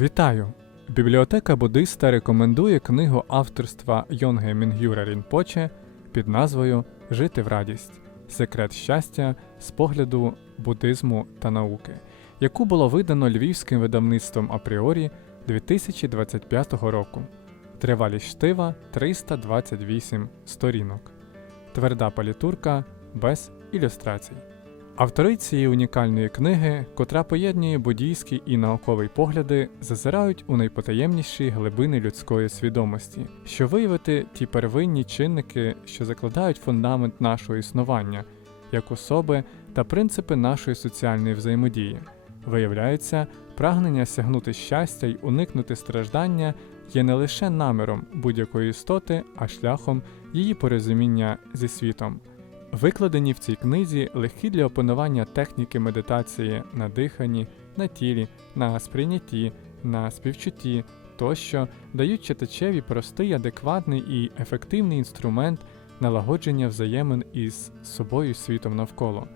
Вітаю! Бібліотека буддиста рекомендує книгу авторства Йонге Мінгюра Рінпоче під назвою Жити в радість. Секрет щастя з погляду буддизму та науки, яку було видано львівським видавництвом Апріорі 2025 року. Тривалість штива 328 сторінок. Тверда палітурка без ілюстрацій. Автори цієї унікальної книги, котра поєднує буддійські і наукові погляди, зазирають у найпотаємніші глибини людської свідомості, що виявити ті первинні чинники, що закладають фундамент нашого існування, як особи та принципи нашої соціальної взаємодії. Виявляється, прагнення сягнути щастя й уникнути страждання є не лише наміром будь-якої істоти, а шляхом її порозуміння зі світом. Викладені в цій книзі легкі для опанування техніки медитації на диханні, на тілі, на сприйнятті, на співчутті тощо дають читачеві простий, адекватний і ефективний інструмент налагодження взаємин із собою світом навколо.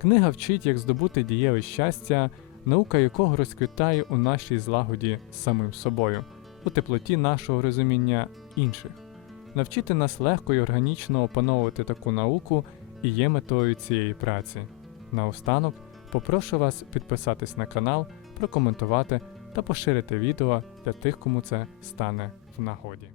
Книга вчить, як здобути дієве щастя, наука якого розквітає у нашій злагоді з самим собою, у теплоті нашого розуміння інших. Навчити нас легко і органічно опановувати таку науку і є метою цієї праці. Наостанок попрошу вас підписатись на канал, прокоментувати та поширити відео для тих, кому це стане в нагоді.